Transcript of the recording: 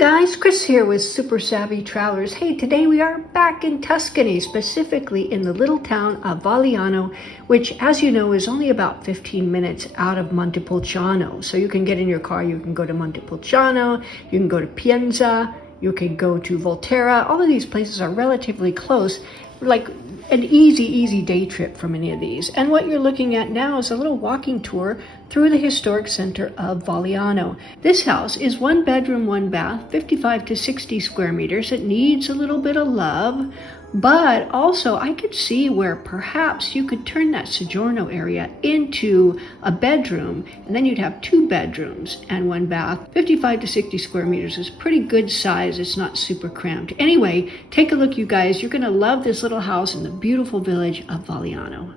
guys, Chris here with Super Savvy Travelers. Hey, today we are back in Tuscany, specifically in the little town of Valiano, which, as you know, is only about 15 minutes out of Montepulciano. So you can get in your car, you can go to Montepulciano, you can go to Pienza, you can go to Volterra. All of these places are relatively close, like an easy day trip from any of these. And what you're looking at now is a little walking tour through the historic center of Valiano. This house is 1 bedroom, 1 bath, 55 to 60 square meters. It needs a little bit of love, but also I could see where perhaps you could turn that Soggiorno area into a bedroom, and then you'd have 2 bedrooms and 1 bath. 55 to 60 square meters is pretty good size. It's not super cramped. Anyway, take a look, you guys. You're gonna love this little house in the beautiful village of Valiano.